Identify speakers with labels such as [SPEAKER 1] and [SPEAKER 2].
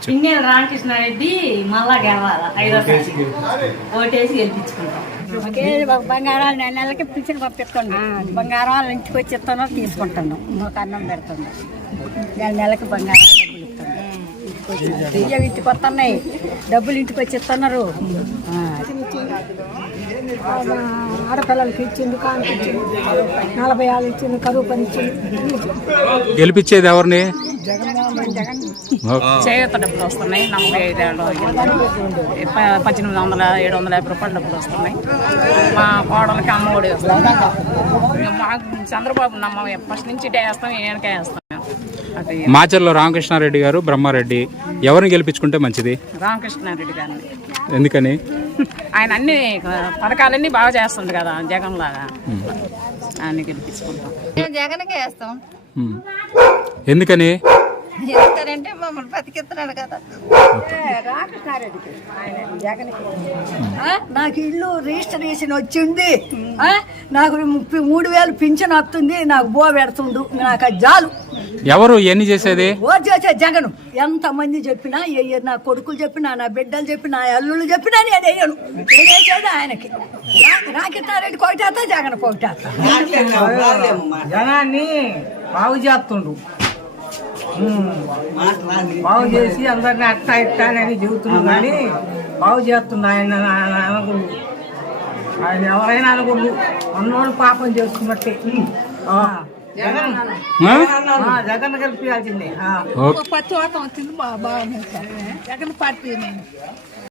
[SPEAKER 1] సింగేల్ రామకృష్ణారెడ్డి మళ్ళా గెలవాల 5వ ఓటేసి గెలిపించుకుంటాం.
[SPEAKER 2] బంగారాలు నెలకి పిలిచిన పంపిస్తున్నాం. బంగారాలు ఇంటికి వచ్చి ఇస్తున్నాం, తీసుకుంటున్నాం. మాకు అన్నం పెడుతున్నాం. నెలకి బంగారాలు డబ్బులు ఇస్తున్నాం. బియ్యం ఇంటికి వస్తున్నాయి, డబ్బులు ఇంటికి వచ్చి ఇస్తున్నారు. ఆడపిల్లలకి ఇచ్చింది, కానుక ఇచ్చింది, 40 ఏళ్ళు ఇచ్చింది, కరువు పని ఇచ్చింది.
[SPEAKER 3] గెలిపించేది ఎవరిని?
[SPEAKER 4] చేయూత డబ్బులు వస్తున్నాయి. 45 ఏళ్ళు 1800-750 రూపాయలు డబ్బులు వస్తున్నాయి. మా కోడలకి అమ్మఒడి వస్తుంది. మాకు చంద్రబాబు నమ్మ ఫస్ట్ నుంచి వేస్తాం, ఏనకే వేస్తాం.
[SPEAKER 3] మాచర్లో రామకృష్ణారెడ్డి గారు, బ్రహ్మారెడ్డి ఎవరిని గెలిపించుకుంటే మంచిది?
[SPEAKER 4] రామకృష్ణారెడ్డి గారిని.
[SPEAKER 3] ఎందుకని?
[SPEAKER 4] ఆయన అన్ని పథకాలన్నీ బాగా చేస్తుంది కదా, జగన్ లాగా. ఆయన గెలిపించుకుంటాం.
[SPEAKER 2] జగన్కే వేస్తాం.
[SPEAKER 3] ఎందుకని?
[SPEAKER 2] ఎందుకంటే మమ్మల్ని బతికిస్తున్నాడు కదా. రామకృష్ణారెడ్డికి, జగన్కి. నాకు ఇల్లు రిజిస్ట్రేషన్ వచ్చింది, నాకు 33,000 పింఛన్ వస్తుంది, నాకు బో పెడుతుండు, నాకు అది జాలు.
[SPEAKER 3] ఎవరు ఎన్ని చేసేది?
[SPEAKER 2] ఓ చేసే జగన్. ఎంత మంది చెప్పినా వెయ్యరు. నా కొడుకులు చెప్పినా, నా బిడ్డలు చెప్పినా, అల్లుళ్ళు చెప్పినా నేను వెయ్యను. నేను వేసేది ఆయనకి. రామకృష్ణారెడ్డి కొట్టేస్తా, జగన్ కొట్టేస్తా.
[SPEAKER 5] జనాన్ని బాగు చేస్తుండు, బాగు చేసి అందరినీ అట్టా ఇట్టానని చెబుతున్నాడు. కానీ బాగు చేస్తుండు ఆయన. అనకూడదు, ఆయన ఎవరైనా అనకూడదు. అన్నోళ్ళు పాపం చేసుకున్నట్టే. జగన్ జగన్ గెలిపించాల్సిందే.
[SPEAKER 2] వచ్చింది బాగా జగన్ పార్టీ.